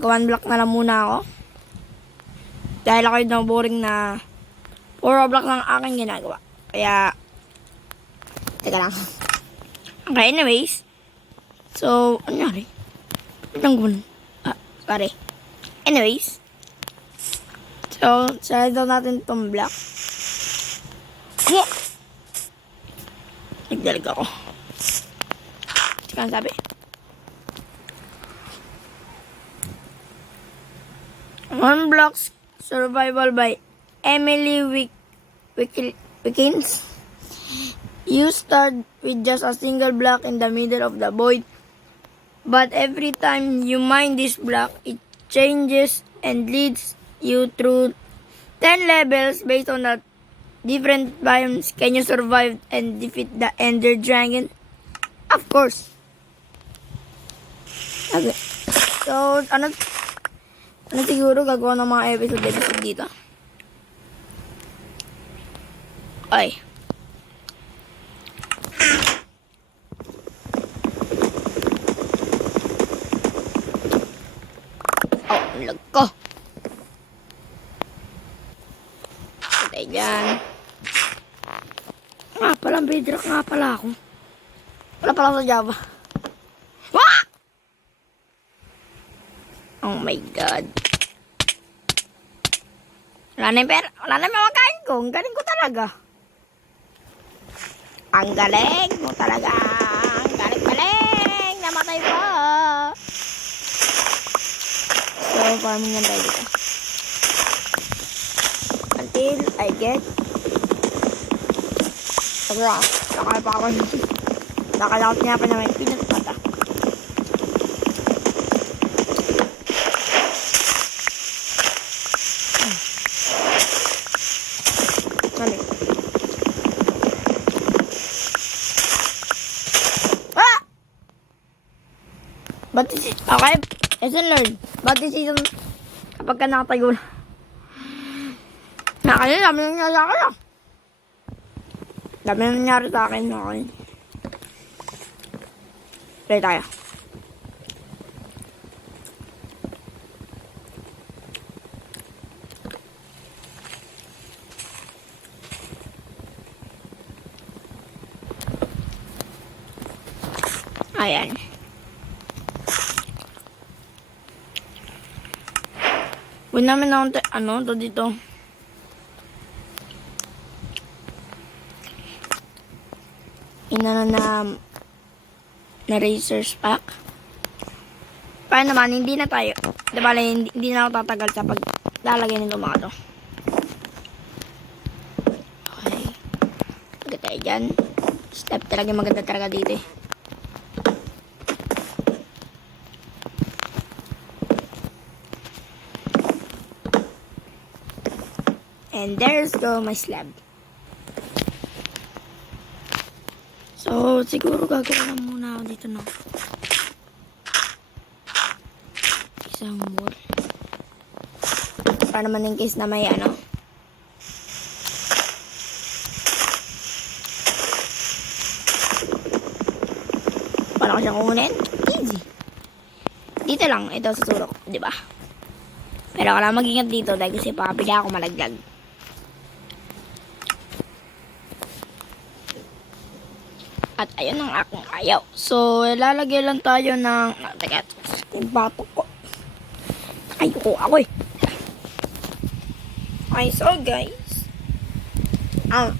Nag-1 block na lang muna ako. Dahil ako'y boring na 4 block lang aking ginagawa. Kaya, teka lang. Okay, anyways. So, ano nangyari? Anong gumano? Sorry. Anyways. So, sali daw natin itong block. Nagdalag ako. Tsaka ang sabi. One Blocks Survival by Emily Wickens. You start with just a single block in the middle of the void. But every time you mine this block, it changes and leads you through 10 levels based on the different biomes. Can you survive and defeat the Ender Dragon? Of course. Okay. So, ano siguro gagawa ng mga episode dito? Ay. Oh, lag ko. Patay dyan. Palang bedrock nga pala ako. Wala pala sa Java. Wah! Oh my God. Wala na yung makain ko. Ang galing ko talaga. Ang galing mo talaga. Ang galing. Namatay pa. So, farming yan tayo dito. Until I get a grass. Nakaya pa ako dito. Nakalakot niya pa naman peanut butter. Okay, lesson learned. Bad decision kapag ka nakatayo na. Dami na nangyari sa akin. Dami na nangyari sa akin. Okay. Play tayo. Ayan. Huwag namin ako, to dito. Na Razor's Pack. Paano naman, hindi na tayo. Diba, hindi na ako tatagal sa paglalagay nito mga to. Okay. Maganda tayo dyan. Step talaga maganda talaga dito eh. And there's go my slab. So, siguro gagawin na muna ako dito, no? Isang wall. Para naman in case na may ano. Para ko siyang kukunin. Easy. Dito lang. Ito sa sulok. Diba? Pero kailangan mag-ingat dito dahil kasi pakapila ako malaglag. At ayun ang aking ayaw. So, ilalagay lang tayo ng... Teka, yung batok ko. Ayoko ako eh. Okay, so guys. Ang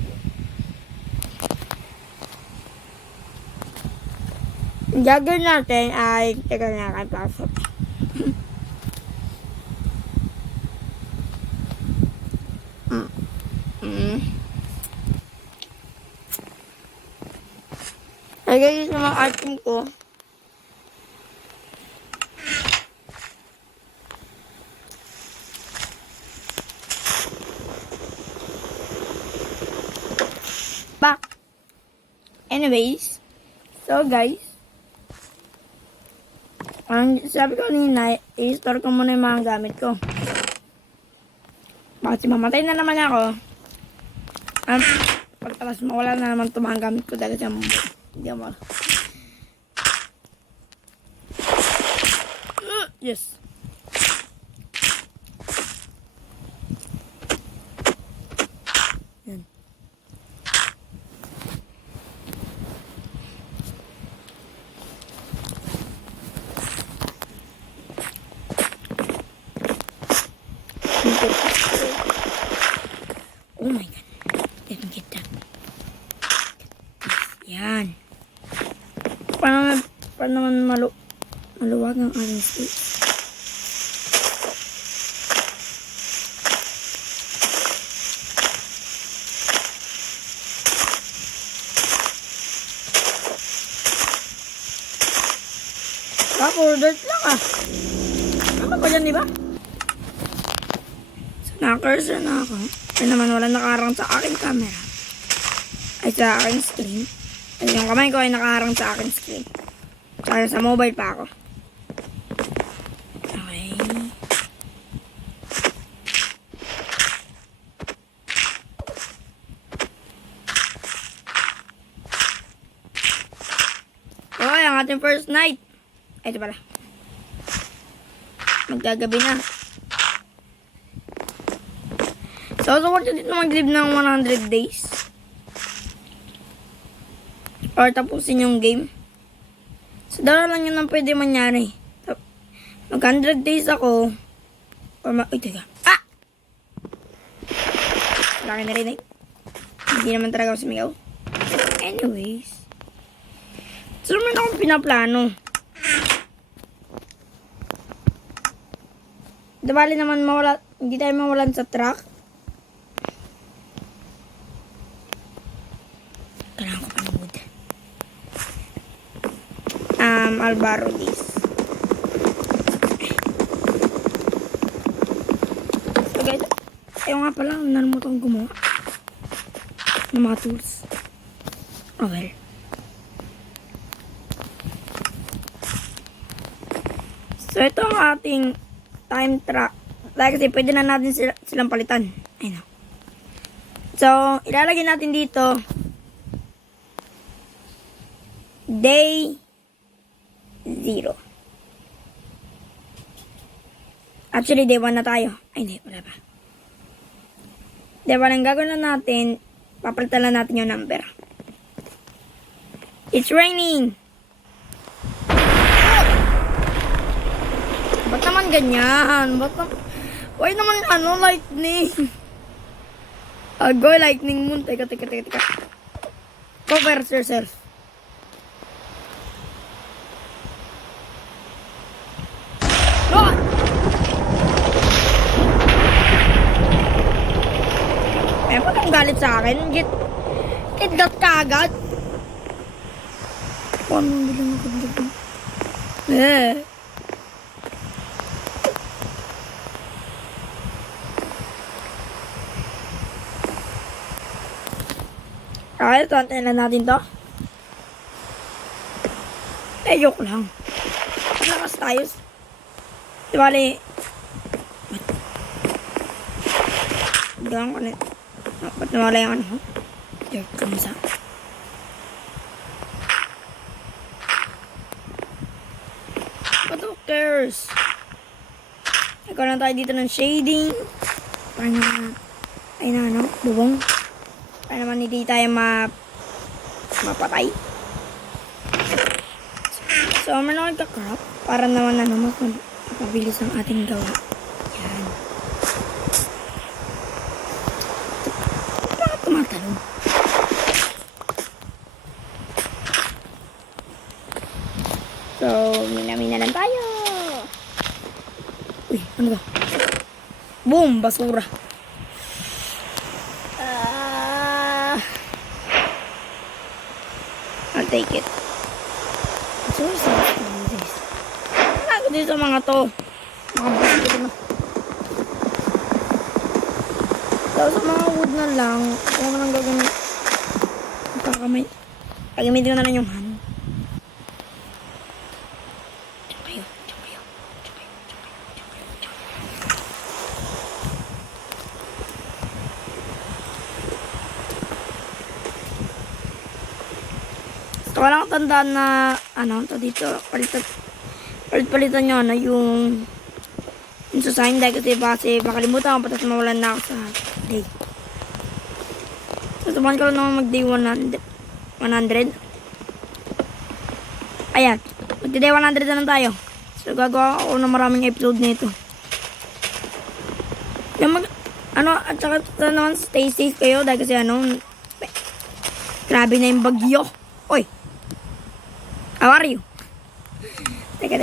gagawin natin ay... Teka na, kapasok. Lagay sa mga item ko. Back. Anyways. So guys. Ang sabi ko kanina, i-store ko muna yung mga gamit ko. Bakit mamatay na naman ako. Pagtalas mawala na naman itong mga gamit ko dahil sa hindi mo. Yes. dirt lang ah. Ano ba yan, di ba? So, naka-cursor na ako. Ay naman, wala nakaharang sa aking camera. Ay, sa aking screen. Ay, yung kamay ko ay nakaharang sa aking screen. Kaya sa mobile pa ako. Okay. Okay, ang ating first night. Ay, ito pala. Magkagabi na. So, worth it dito mag-live ng 100 days. Or tapusin yung game. So, dala lang yun ang pwede mangyari. Mag 100 days ako. Or uy, teka. Ah! Wala kayo narinig. Hindi naman talaga ako sumigaw. Anyways. So, naman akong pinaplano. Dabali naman mawala, hindi tayo mawalan sa truck. Kailangan ko pa ng wood. I'll borrow this. So guys, ayaw nga pala, nalimutan kong gumawa ng mga tools. Oh well. So ito ang ating time track. Like kasi pwede na natin silang palitan. Ayun. So, ilalagay natin dito day 0. Actually, day 1 na tayo. Ay, hindi. Wala pa. Day 1 ang gagawin na natin, papalitan na natin yung number. It's raining! Ba't naman ganyan? Why naman lightning? Go lightning moon. Teka. Cover yourself. Ah! Ba't ang galit sa akin? Kidlat ka agad? Paano bilang kidlat? Okay, tuwantayin lang natin to. Joke lang. Lakas tayo. Di bali. Gawin ko na. Ba't nawala yung ano? Joke ka masa. But who cares? Ikaw lang tayo dito ng shading. Parang na. Ay na ano? Bubong. Para naman hindi tayo mapatay. So, meron nagka-crop para naman mas mapabilis ang ating gawa. Yan. Bakit tumatalon? So, mina-mina lang tayo. Uy, ano ba? Boom! Basura. I'll take it. So, this. Ano dito sa mga to? Mga basura na. So, sa mga wood na lang, kung ano nang gagawin, gagamitin ko na lang yung hand. Diyan kayo. So, wala akong tandaan na, ito dito, palitan nyo, yung sa sign dahil kasi makalimutan ko, patas mawalan na ako sa day. So, sabahan ko lang naman mag-day 100. Ayan, mag-day 100 na lang tayo. So, gagawa ako ng maraming episode nito. Yung at saka naman stay safe kayo dahil kasi grabe na yung bagyo. Oy! How are you? Teka,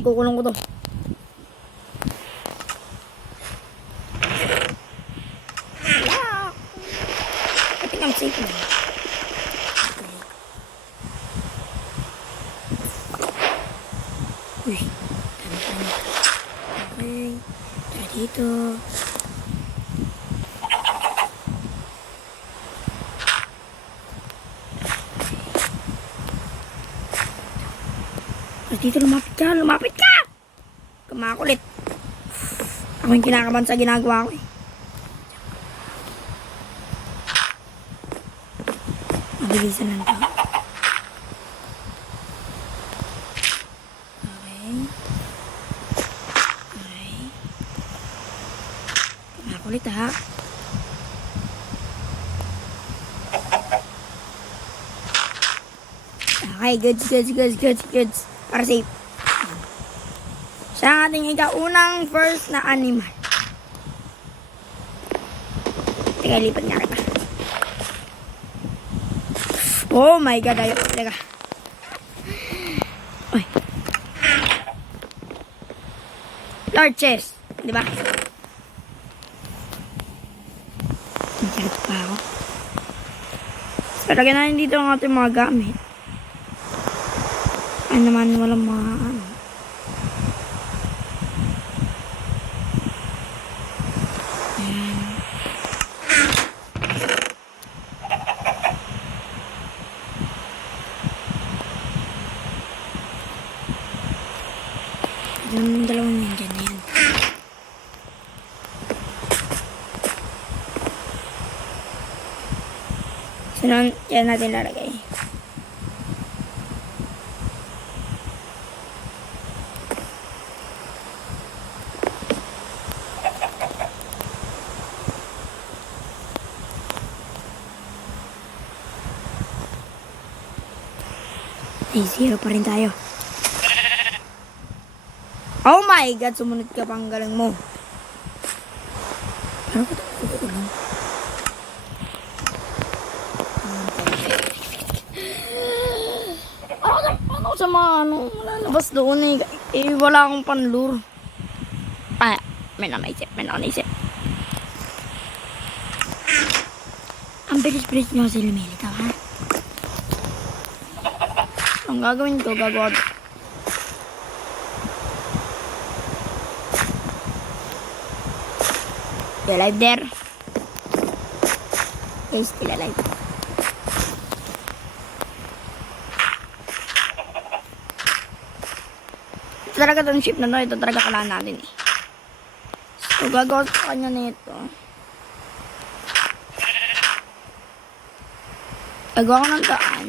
kukulong ko to. I think I'm safe now. dito. Tapos dito, lumapit ka! Lumapit ka! Kumakulit. Ako yung kinakabahan sa ginagawa ko eh. Mabilisan lang to. Okay. Okay. Kumakulit ha. Okay, goods. Para safe. Siya ang ating ikaunang first na animal. Teka, lipat nga kita. Oh my God, ayun. Teka. Uy. Large chest. Diba? Nagkalit pa ako. Pero na dito ang ating mga gamit. Ay naman walang mga ano. Yung dalawang yan dyan na yan. So, yan natin lalagay. Ay, 0 pa rin tayo. Oh my God, sumunod ka pang galing mo. Ano ba ito kukulong? Ano sa mga malalabas doon eh. Eh, wala akong panlure. Ah, may naisip. Ang bilis-bilis nyo si Lumilita, ha? Ang gagawin ko, gagawa. You alive there? You're still alive. Ito talaga itong ship na to. Ito talaga kailangan natin eh. So, gagawa sa kanya nito. Gagawa ko ng daan.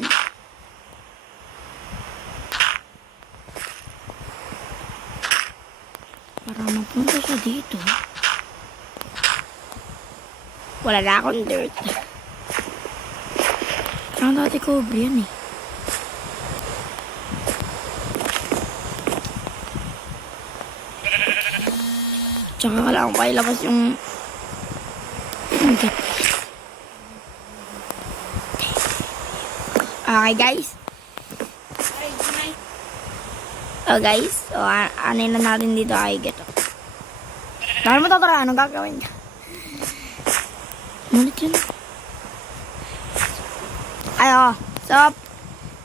Para mapunta siya dito. Wala na akong dirt. Parang dati cobre yan eh. Tsaka kailangan ko ilabas yung okay guys. Oh guys. So ano na natin dito ay get. Dahil mo tatara, anong gagawin ka? Mulit yun. Ay, oh. So,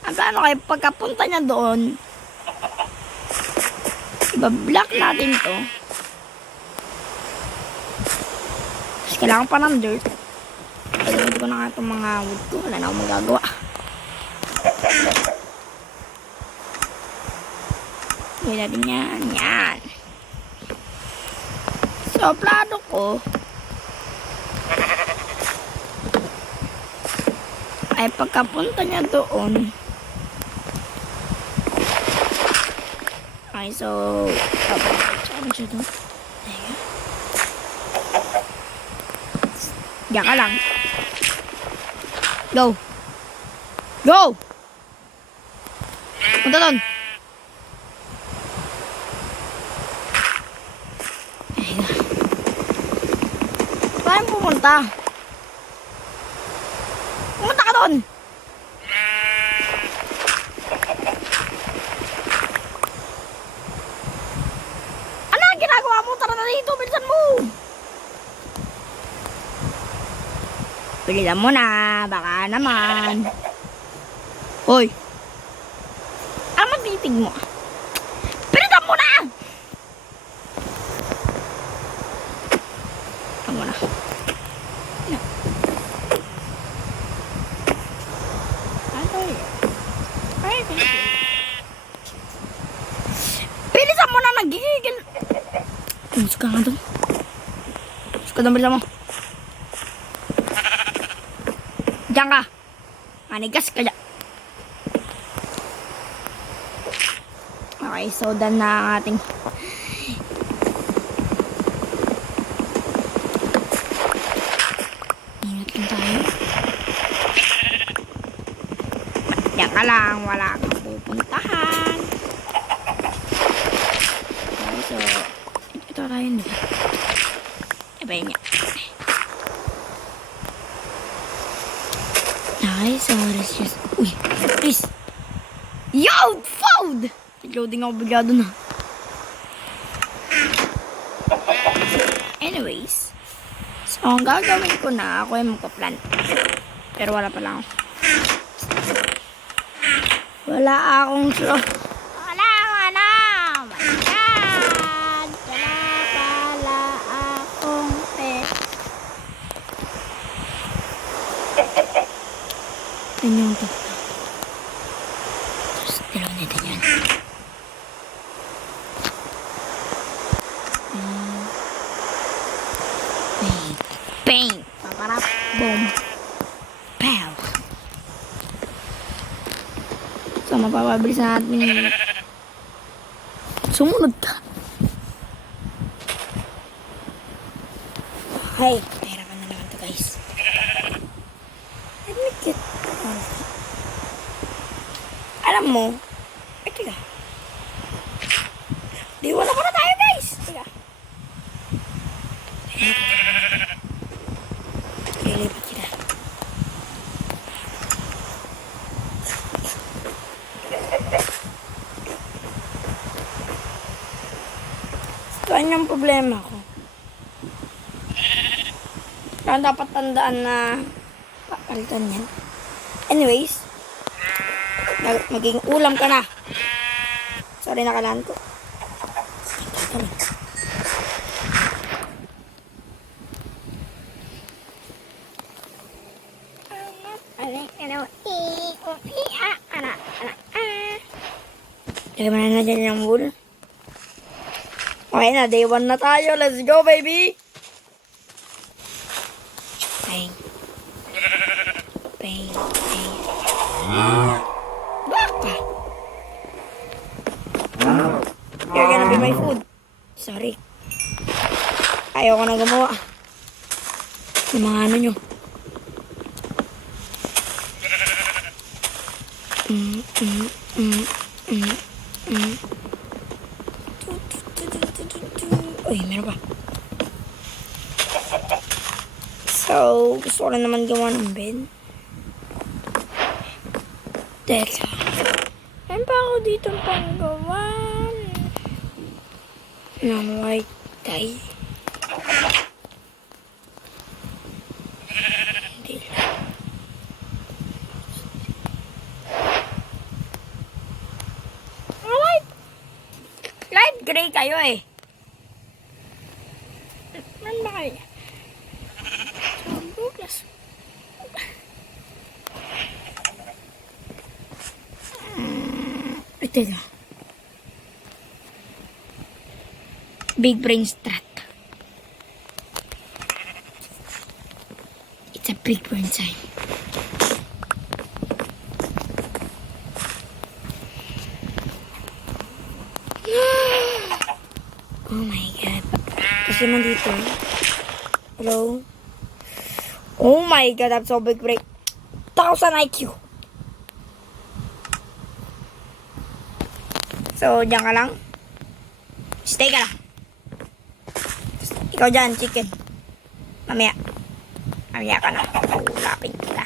ang plano kayo, pagkapunta niya doon, ibablock natin to. Tapos kailangan pa ng dirt. Pagawin ko na nga itong mga wood ko. Wala na akong magagawa. Gawin natin yan. Yan. So, plano ko, ay pagkapunta niya doon. Okay, so saan siya doon? Diyan ka lang. Go! Go! Punta doon. Saan pumunta? Pumunta ka doon! Ano ang ginagawa mo? Tara na dito, bilisan mo! Bilisan mo na, baka naman. Hoy! Ano matitig mo? Bilisan mo na! Bilisan mo na. Bilisan mo na, nagigigil. Umus ka nga doon. Umus ka doon, bilisan mo. Diyan ka. Manigas ka dyan. Okay, so done na ang ating ingat lang tayo. Diyan ka lang, wala kang pupuntahan. Okay, so ito tayo na. Iba niya. Okay, so let's just... Uy, please. Yo, found! Loading ako bigla dun, ha. Anyways. So, ang gagawin ko na, ako yung magpa-plant. Pero wala pa lang ako. Wala akong slow. Wala akong ano. Oh my God. Wala akong pet. Yan yung to. Tapos, dalawin natin yan. Bang! Paparap! Boom! Pow! So, mapapabilis natin. Sumunod ka! Okay, mahirapan na naman ito, guys. Admit it. Alam mo, teka. Di wala pa na tayo, guys! Teka. Lipat kita. So, ano yung problema ko? Kaya dapat tandaan na papalitan yan. Anyways, maging ulam ka na. Sorry, nakalaan ko. Lagay mo na dyan yung wool. Okay na, day 1 na tayo. Let's go, baby! Bang. Bang. Bang. Baka! You're gonna be my food. Sorry. Ayaw ko na gumawa. Yung mga ano nyo. Uy, meron pa. So, gusto ko na naman gawa ng bed. Teka. Meron pa ako dito pang gawa ng white tie. Hindi lang. Light gray kayo eh. Man ba kayo? Teka. Big brain strat. It's a big brain sign. Oh my God. Kasi naman dito. Hello? Oh my God, I'm so big break. 1,000 IQ. So, diyan ka lang. Stay ka lang. Ikaw dyan, chicken. Mamaya. Mamaya ka na. Ulapin kita.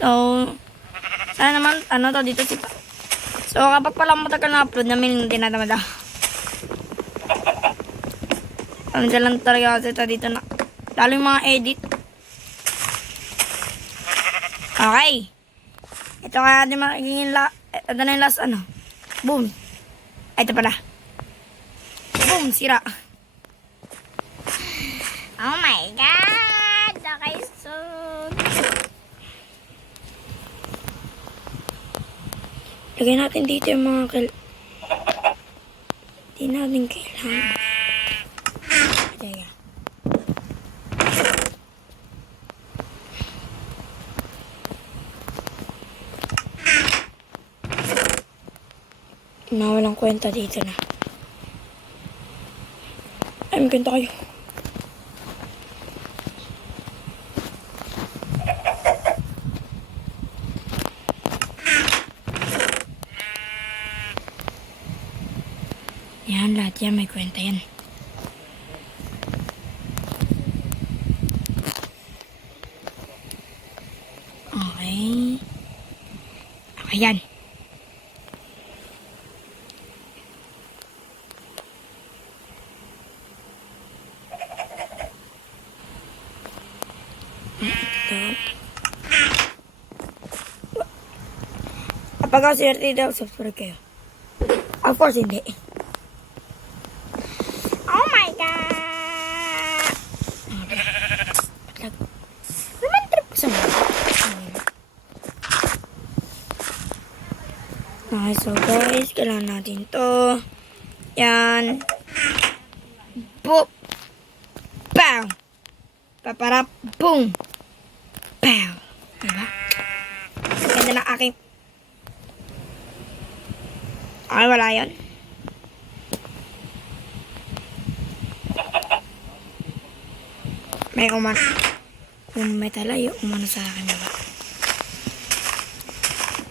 So, sana naman, ano to dito si pa. So, kapag pala matagal na upload namin, hindi na tamad ako. Ano lang talaga kasi ito dito na. Lalo yung mga edit. Okay. Ito kaya natin makikingin ito na yung last ano. Boom. Ay, ito pala. Boom! Sira. Oh my God! Okay, so... Lagay natin dito yung mga Di natin kailangan. Kaya. Walang kwenta dito na. Ay, magkwenta kayo. Yan, lahat yan. May kwenta yan. Okay. Okay yan. Kapag ako swerte daw, subscribe kayo. Of course, hindi. Oh my God! Naman trip ko sa mga. Okay, so guys, kailangan natin to. Yan. Boop. Pow! Paparap. Boom! Pow! Diba? Ganda na aking... Ay, wala yun. May umano. Yung may talayo, umano sa akin, diba?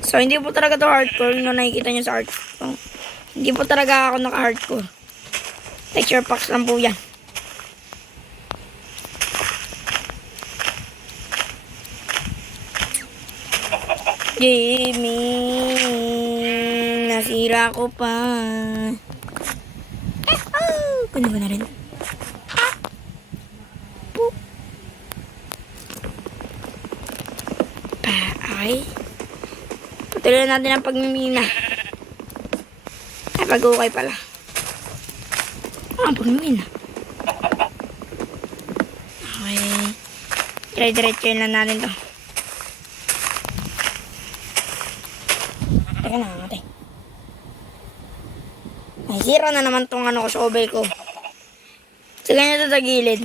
So, hindi po talaga to hardcore. No, nakikita nyo sa hardcore. Hindi po talaga ako naka-hardcore. Texture packs lang po yan. Gaming. Nasira ko pa. Kunin ko na rin. Okay. Patuloy natin ang pagmimina. Ay, pag-ukay pala. Pagmimina. Okay. Dire-diretso lang natin to. Teka na, matay. Ay, zero na naman tong ano ko, shovel ko. So, ganyan ito sa gilid.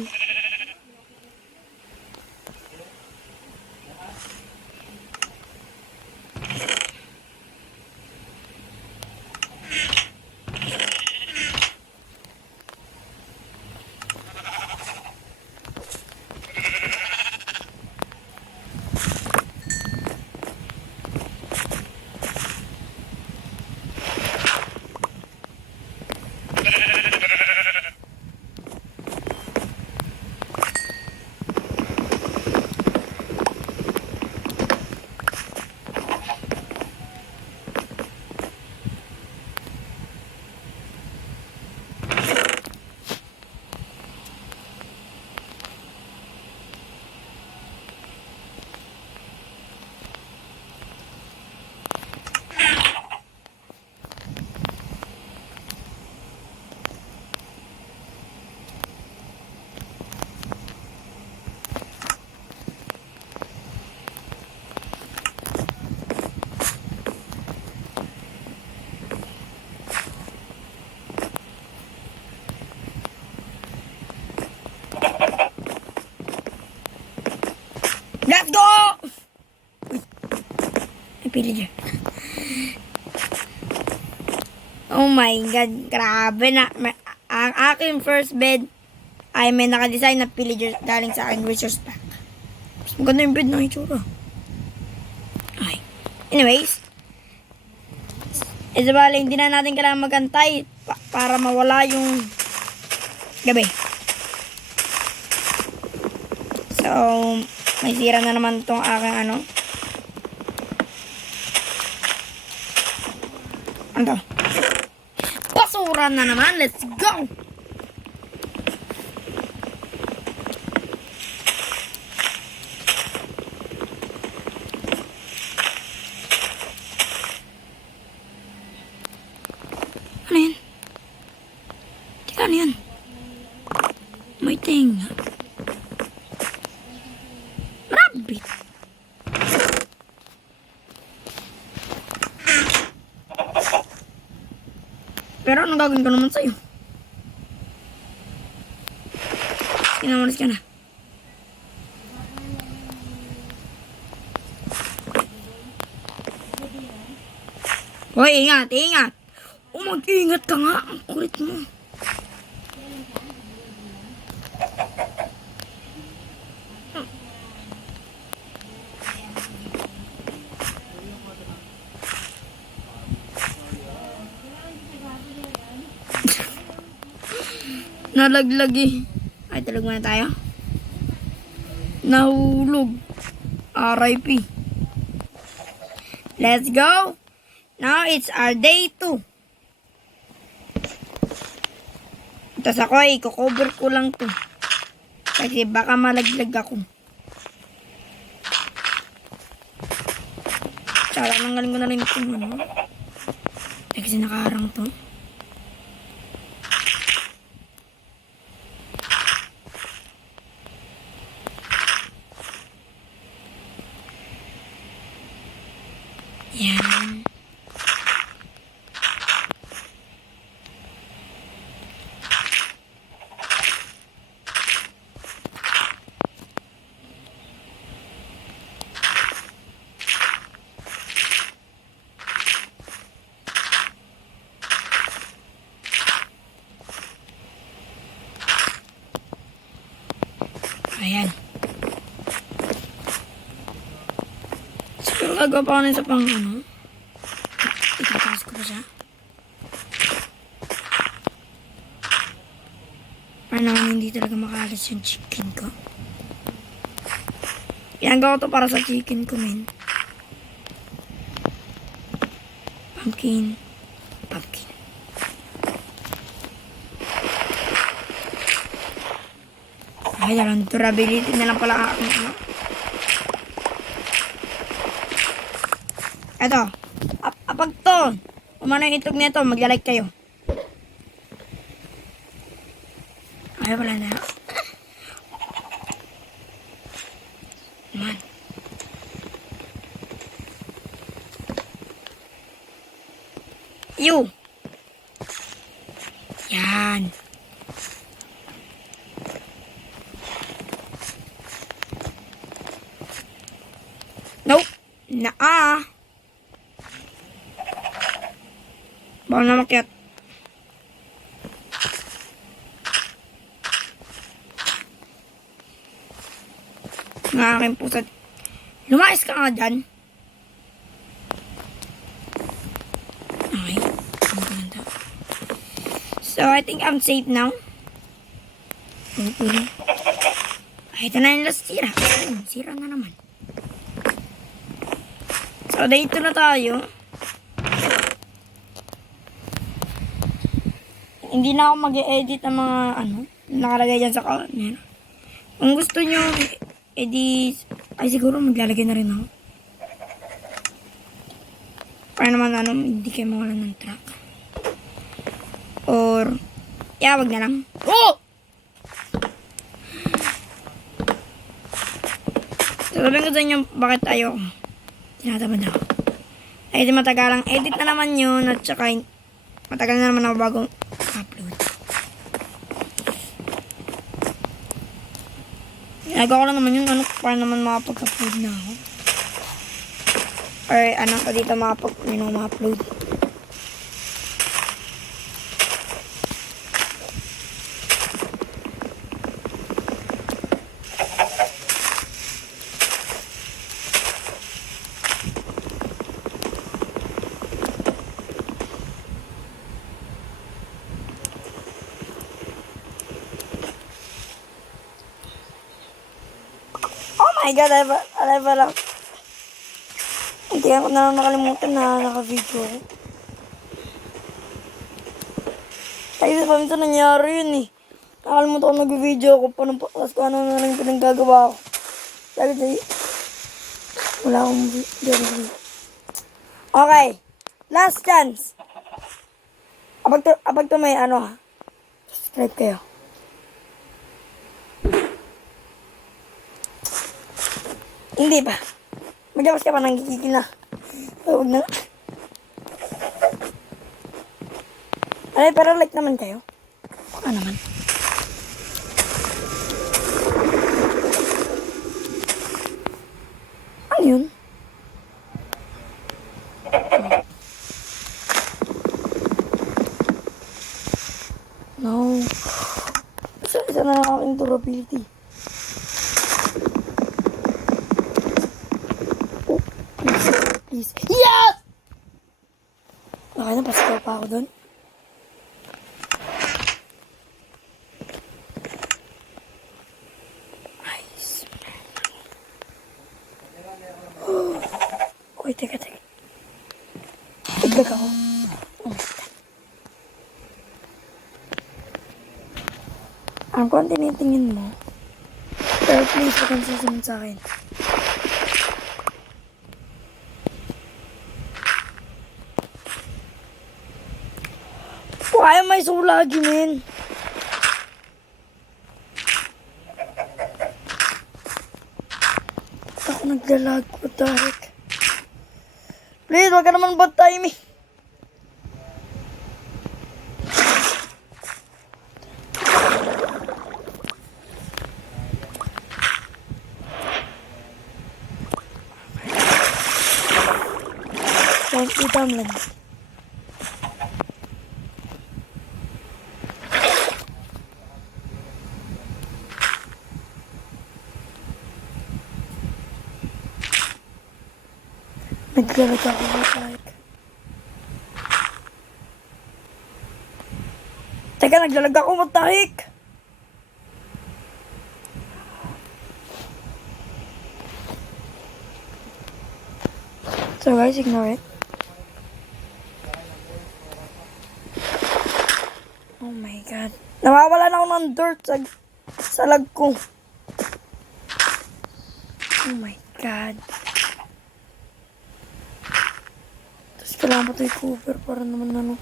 Let's go! Napili dyan. Oh my God, grabe na. Ang aking first bed ay may nakadesign na pillager galing sa aking resource pack. Mas maganda yung bed na itsura. Okay. Anyways. Bale, hindi na natin kailangan magantay para mawala yung gabi. So, may sira na naman itong aking ano. Ano? Basura na naman. Let's go! Ano yan? Ano yan? May tinga. Rabbit. Pero anong gagawin ko naman sa'yo? Sinamalis ka na. Hoy, ingat, ingat. Mag-ingat ka nga. Ang kulit mo. Nalaglag eh. Ay, tulog muna tayo. Nahulog. RIP. Let's go. Now it's our day 2. Tapos ako ay i-cover ko lang to. Kasi baka malaglag ako. Tsaka nanggaling ko na rin ito. Ano? Kasi nakaharang to. Yan. Ayan. Siguro gagawa pa ako na isa pang ano. Itataas ko pa siya. Para naman hindi talaga makalas yung chicken ko. Yan, gawa to para sa chicken ko, men. Pumpkin. Pumpkin. Ay, dalang durability na lang pala aking ano. Eto. Apag to. Umano yung itog nito, maglalike kayo. Ay, wala na. Naman. You. Yan. Nope. Naa. Baka na makyat. Ng aking pusat. Lumayas ka nga dyan. Okay. Ang ganda. So, I think I'm safe now. Hopefully. Ay, ito na yung last sira. Ayun, sira na naman. So, dito na tayo. Hindi na ako mag-e-edit ng mga ano, nakalagay dyan sa camera. Kung gusto nyo edit, ay siguro maglalagay na rin ako. Para naman ano, hindi kayo mawalan ng track. Or, yeah, wag na lang. Oh! Sasabihin ko sa inyo, bakit tayo tinatamad ako. Ay, di matagalang edit na naman yun, at saka matagal na naman ako bago upload. Ginagawa ko lang naman yun, ano, para naman makapag-upload na ako. Or ano pa dito makapag-upload. Oh my god, alay ba lang. Hindi ako na lang nakalimutan na naka-video ko. Ay, sa paminsan nangyari yun eh. Nakalimutan ko nag-video ako pa ng podcast ko ano na lang pinanggagawa ko. Sabi sa'yo, wala akong video. Okay, last chance. Abag to may ano ha. Subscribe kayo. Hindi pa. Maglabas ka pa nang gigigil na. Huwag na. Ay, pero like naman kayo. Baka naman. Ano yun? No. Isa na lang aking durability. Oh, please. Yes! Okay na, pasigaw pa ako doon. Nice. Uy, teka. Tiglag ako. Oh. Ang kung tinitingin mo, pero please, huwag kang susunod sa akin. Why am I so laggy, man? Ako naglalag. What the heck? Please, wag ka naman bad timing. Itam lang. Naglalag ako like. Teka, naglalag ako, what the heck? So guys, ignore it. Oh my god. Nawawala na ako ng dirt sa lag ko. Oh my god. Tapos kailangan pa ito i-cover para naman ano.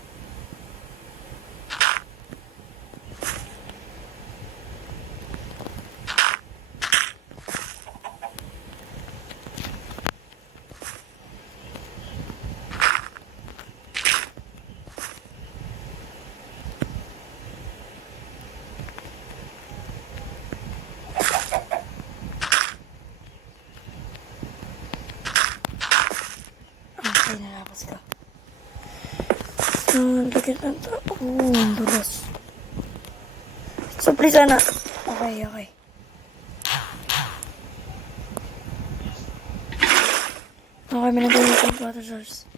Okay, nalabas ka. Lagyan lang ito. Oh, ang dulas. So, please, sana. Okay. Okay, may nagawin yung water source.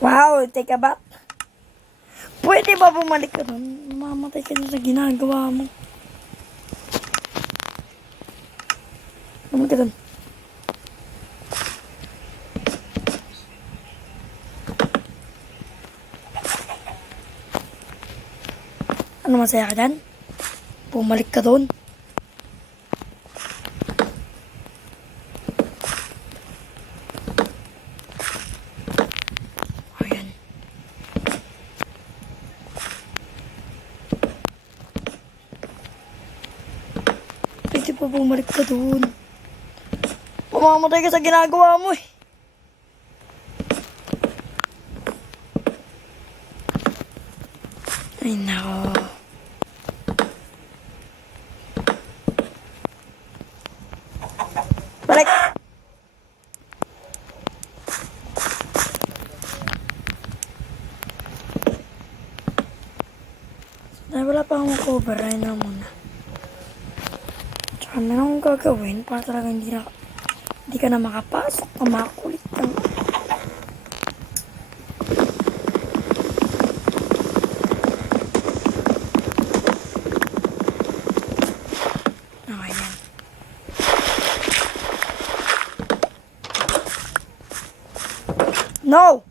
Wow, take a bath. Pwede ba bumalik ka doon? Mamamatay ka na sa ginagawa mo. Bumalik ka doon. Ano masaya ka dyan? Bumalik ka doon. Ayan. Pwede pa bumalik ka doon. Mamamatay ka sa ginagawa mo eh. Ay nako. Balik! Dahil wala pa akong cover, ayun na muna. Tsaka meron akong gagawin para talaga hindi ka na makapasok na makulit kang. Okay yan. No!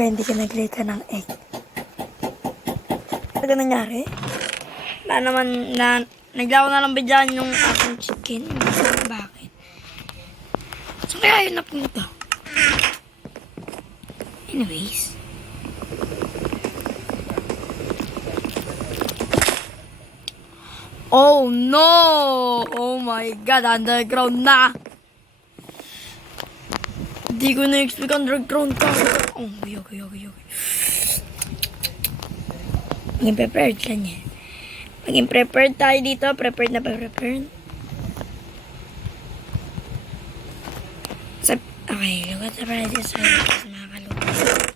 ka hindi ka nag-lay ng egg. Ano nangyari? Wala naman na... Naglaw na lang bigyan yung aking chicken. Bakit? Saan kaya yun napunta? Anyways. Oh no! Oh my god, underground na! Hindi ko na-expect underground ka. Oh, okay. Maging prepared lang yan. Maging prepared tayo dito. Prepared na prepared. Okay, look at the prices. Makakalugay.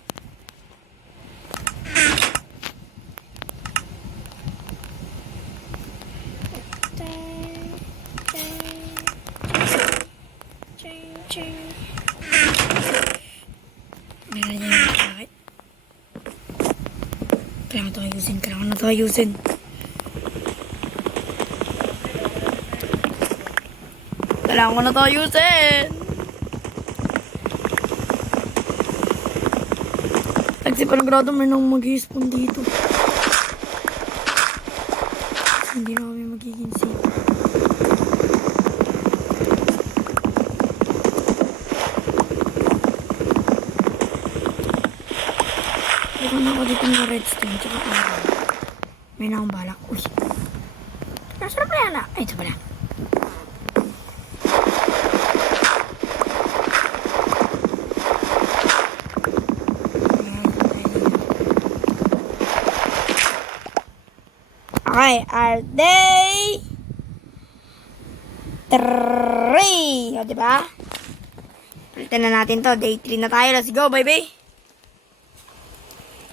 Kailangan na ito ayusin. Kailangan ko na ito ayusin. Nagsipanogrado may nang mag-i-spawn dito. Hindi na kami magiging safe. Ito na ako dito ng redstone tsaka araw. May na akong balak. Uy. Nasarap na yan ah. Ay, ito pala. Okay, our day 3. O, diba? Palitan na natin to. Day 3 na tayo. Let's go, baby.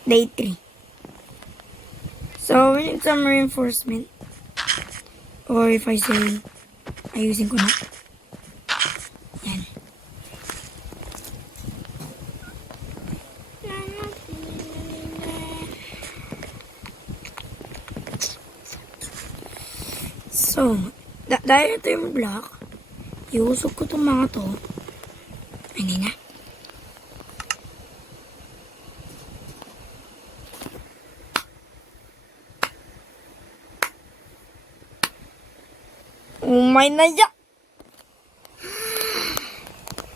Day 3. So, we need some reinforcement. Or if I say, ayusin ko na. Yan. So, dahil ito yung block, iusok ko itong mga to. Hindi na. Oh my naya!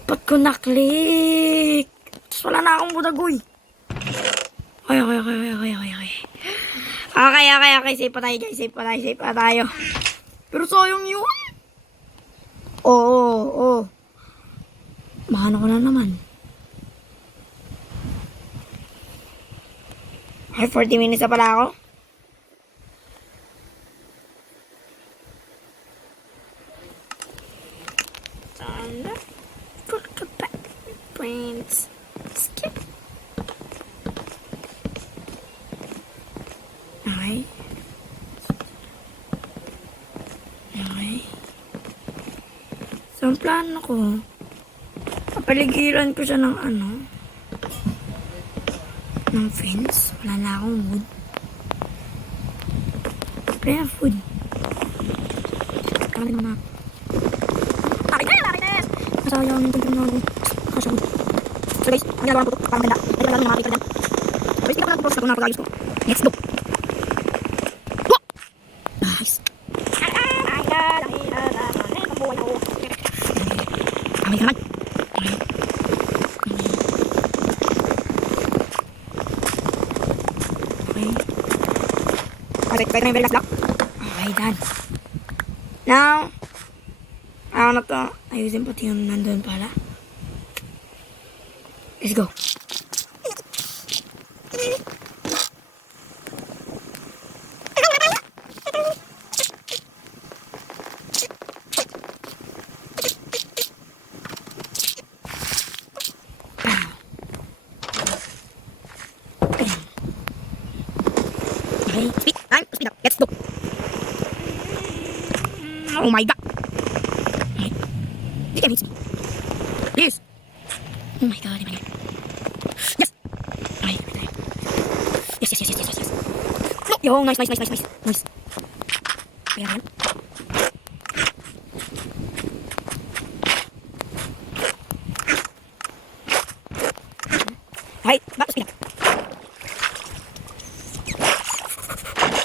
Ba't ko na-click? Tapos wala na akong budagoy. Okay. Okay. Safe pa tayo, guys. Safe pa tayo. Pero sayang yun. Oo. Mahano ko na naman. Ay, 40 minutes na pala ako. Friends. Skip. Okay. So, ang plano ko, kapaligiran ko siya ng ng fence. Wala na akong wood. Kaya food. Kaya naman ako. Marites! Masayang yung tingin na ako. Kasya wood. So guys, ginagawa ko ito. Parang ganda. Ito lang yung mga paper dyan. So guys, tingnan ko lang ito. Napag-ayos ko. Let's go! Nice. Kamay ka naman. Okay, try na yung very last block. Okay, done. Now, ako na to. Ayusin pati yung nandun pala. Let's go. Okay, speed up, let's go. Oh my god. Okay. You can hit me. Yes. Oh my god, yes. Okay. Yes. No. Yo, nice. Kaya yan. Okay, back to speed up.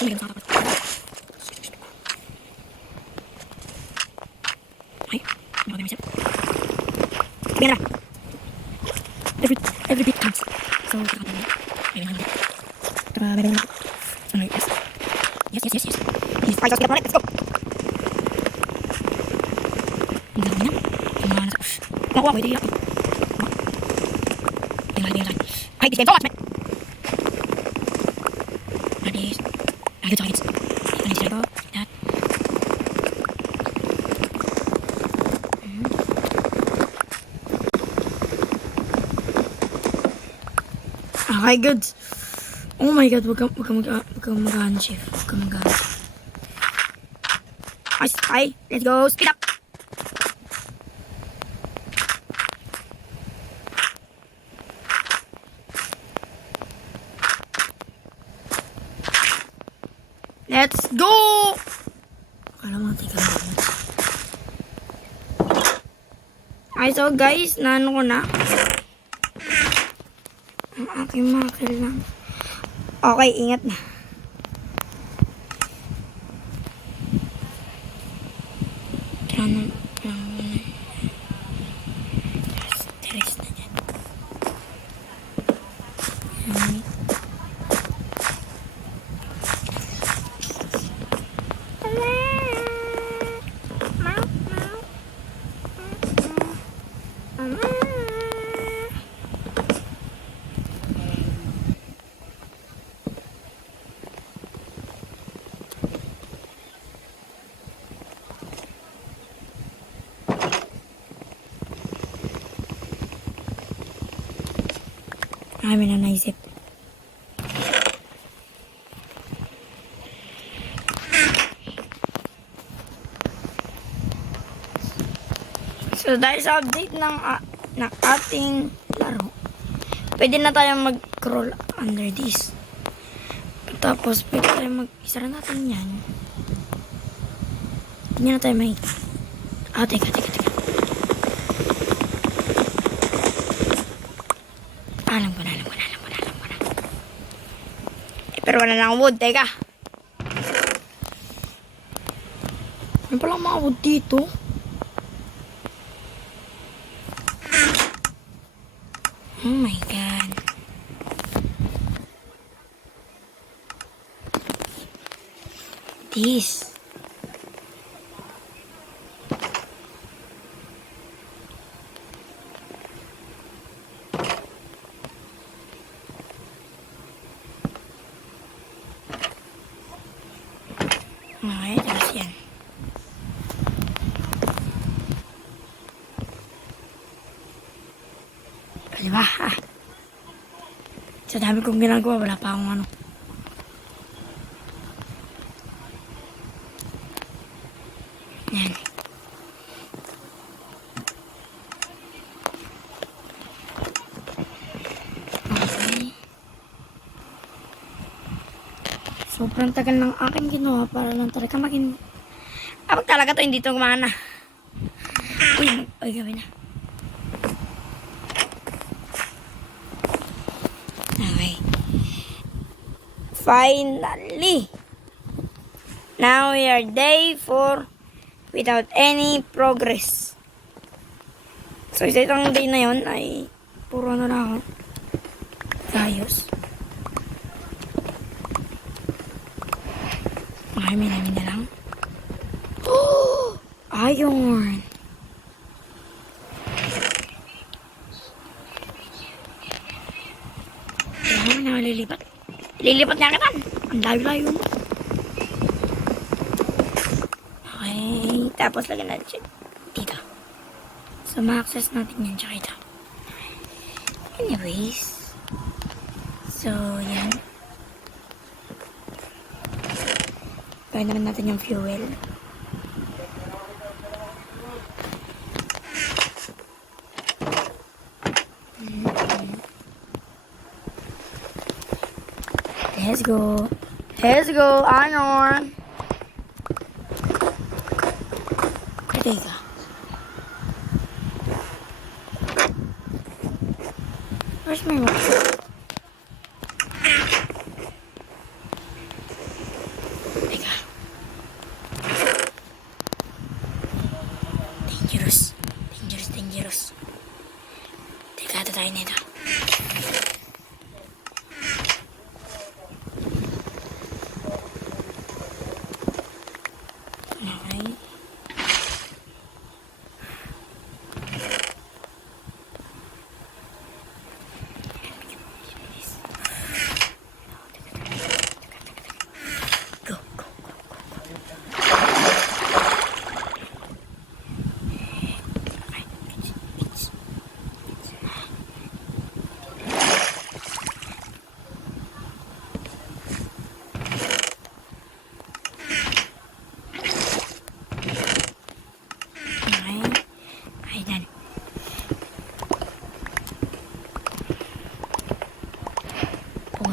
my God, ay, ano ba myself? Bigyan na. Every bit counts. So, kakanta na. Ayun na. Meron na. Ano, yes. Yes. Yes, I just get on it. Let's go. Ang dami na. Ang mga nasa. Nakuha ko, hindi ako. Tingnan. Ay, this game so much, man. Please. Ay, good targets. Ito na sila ko. That. Okay, good. Oh my God, wag kang mag-ano, chef. Wag kang mag-ano. Ay, let's go. Speed up. Let's go! Akala mo, teka lang. Ay, so guys, naano ko na. Ang aking makil lang. Okay, ingat na. Teres na dyan. Marami na naisip. So dahil sa update ng ating laro, pwede na tayo mag-crawl under this. Tapos pwede tayo mag-isara natin yan. Hindi na tayo makita. Teka. Alam ko na. Pero wala na akong wood, teka. Ano palang mga wood dito? Oh my God. This. Okay, tapos yan. Diba? Sa dami kong ginagawa, wala pa akong ano. Yan. Okay. Sobrang tagal ng aking ginawa para lang talaga maging... Pag talaga to, hindi to gumana. Uy, gawin na. Okay. Finally! Now we are day 4 without any progress. So, isa itong day na yun ay puro ano na ako. Ayos. Marami na lang. Oh! Iron! Kailangan na lilipat. Lilipat niya kita. Ang layo-layo mo. Okay. Tapos lagyan natin dito. So, ma-access natin yan tsaka ito. Anyways. So, yan. Gawin naman natin yung fuel. Let's go. Let's go, iron. Teka. Where's my watch?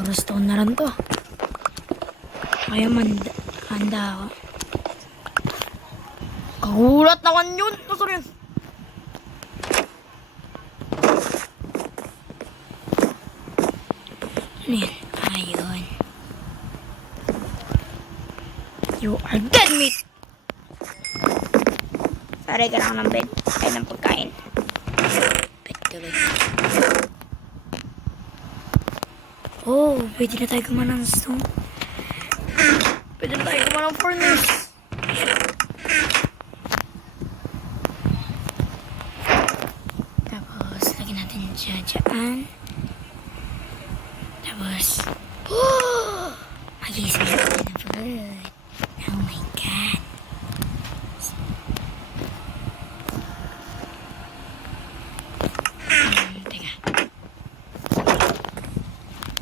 Siguro stone na rin to. Kaya handa ako. Kagulat naman yun. Nasaan yun? Ano yan? Ayun. You are dead meat! Sorry ka lang ng bed. Ay, ng pagkain. Bed tuloy. Oh, pwede na tayo kumain ng stone. Pwede na tayo kumain ng furnace. Tapos, lagyan natin dyan. Tapos, oh! Mag-isip natin na food. Oh my God. Teka.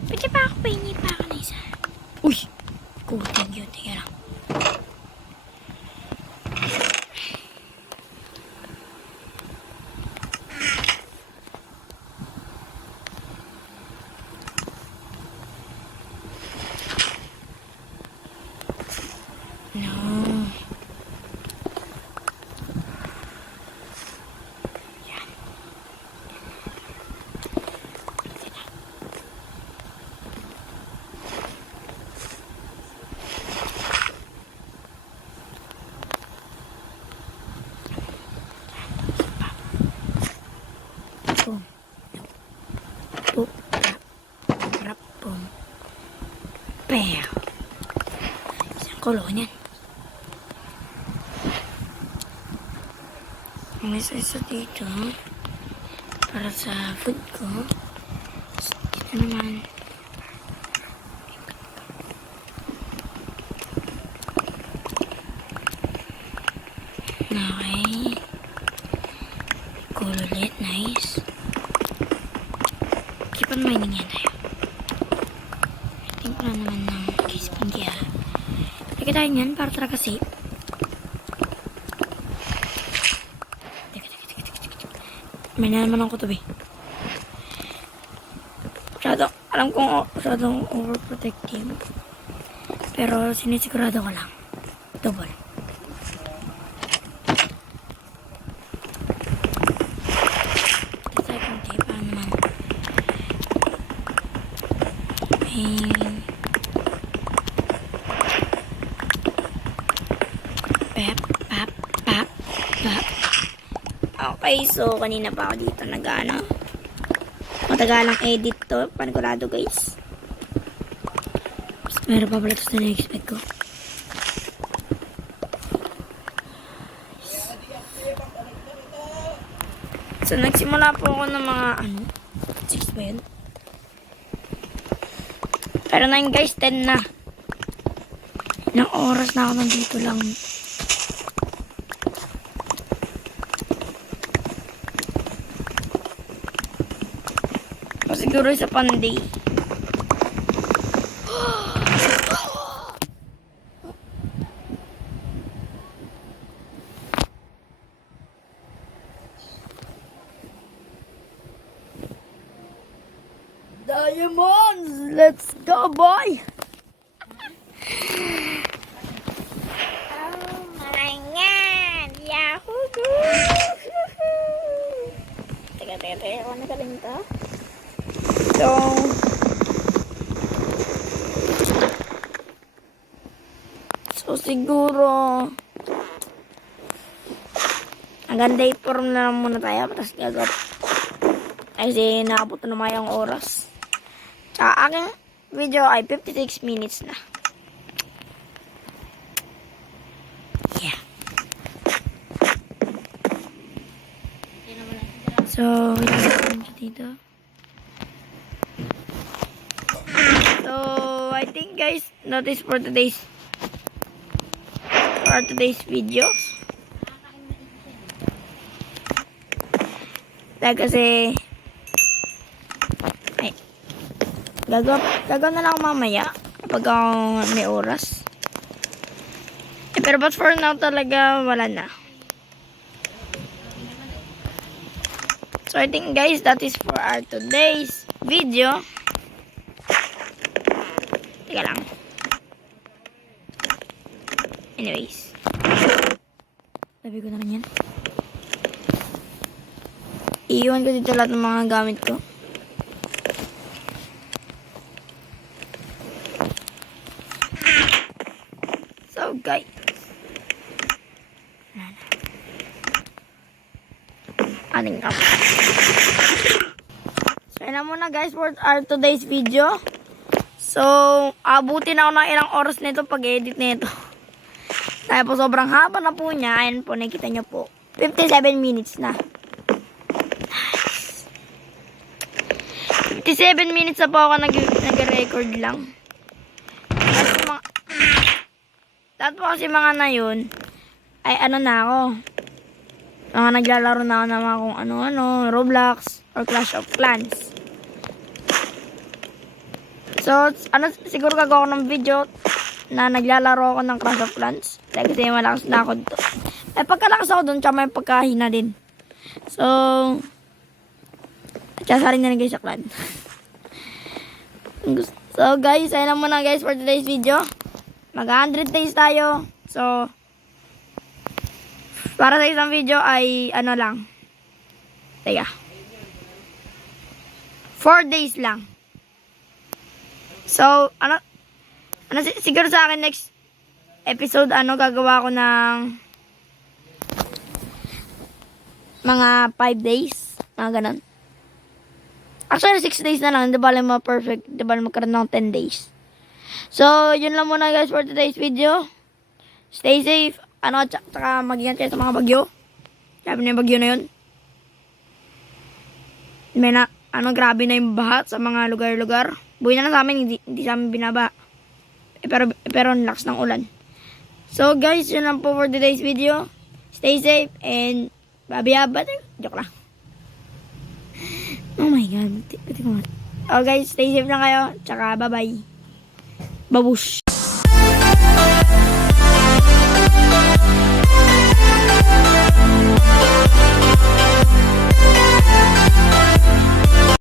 Pwede pa ako pahingi pa ako na isa? Uy! Kuting yun. Teka lang. No. Yan. Boom. Boop. Rap. Boom. Pew. Isang kulo niyan. May isa dito para sa food ko. Dito naman. Okay. Cool ulit. Nice. Keep on mining yan tayo. I think wala naman ng kisipin kaya. Lagay tayo yan para talaga safe. May na naman ang kutubi. Alam kong masyadong overprotective. Pero sinisigurado ko lang. Double. Ito tayo konti. Paano naman? Pep. Pap. Pap. Pap. Okay, so kanina pa ako dito nag-ano. Matagalang edit to. Panigurado guys. Mas meron pa pala ito na na-expect ko. So nagsimula po ako ng mga 6 ba yun? Pero na yun guys, 10 na. Ilang oras na ako nandito lang. Siguro sa Panday. Diamonds! Let's go, boy! Oh my God! Yahoo! Teka. Ako nagaling to? So siguro hanggang day 4 na lang muna tayo tapos gagawin kasi naabot na naman yung oras. Tsaka aking video ay 56 minutes na. Yeah. So ilagay ko dito. So, I think guys, that is for today's videos. Dahil kasi ay, gagawa na lang ako mamaya kapag may oras. Pero but for now talaga wala na. So I think guys, that is for our today's video. Teka lang. Anyways. Sabi ko na rin yan. Iiwan ko dito lahat ng mga gamit ko. So, guys. Aning ka. So, yun na muna guys for our today's video. So, abutin ako ng ilang oras nito pag-edit nito. Dahil po sobrang haba na po niya. Ayan po, nakikita nyo po. 57 minutes na. Nice. 57 minutes na po ako nag-record lang. Lahat po kasi mga na yun, ay ano na ako. Mga naglalaro na ako ng mga kung ano-ano, Roblox, or Clash of Clans. So, siguro gagawa ko ng video na naglalaro ako ng Clash of Clans. Dahil kasi malakas na ako dito. Ay, pagkalakas ako dun, tsaka may pagkahina din. So, sasaling na rin guys sa clan. So, guys, ayun lang muna guys for today's video. Mag-100 days tayo. So, para sa isang video ay ano lang. Teka. 4 days lang. So, siguro sa akin next episode, gagawa ko ng mga 5 days. Mga ganun. Actually, 6 days na lang. Hindi ba lang ma-perfect? Hindi ba lang magkaroon ng 10 days? So, yun lang muna guys for today's video. Stay safe. Tsaka mag-ingat kayo sa mga bagyo. Sabi na yung bagyo na yun. May grabe na yung baha sa mga lugar-lugar. Buhay na lang sa amin, hindi sa amin binaba. Pero lakas ng ulan. So guys, yun lang po for today's video. Stay safe and babiyabat. Joke lang. Oh my god. Oh guys, stay safe lang kayo. Tsaka bye-bye. Babush.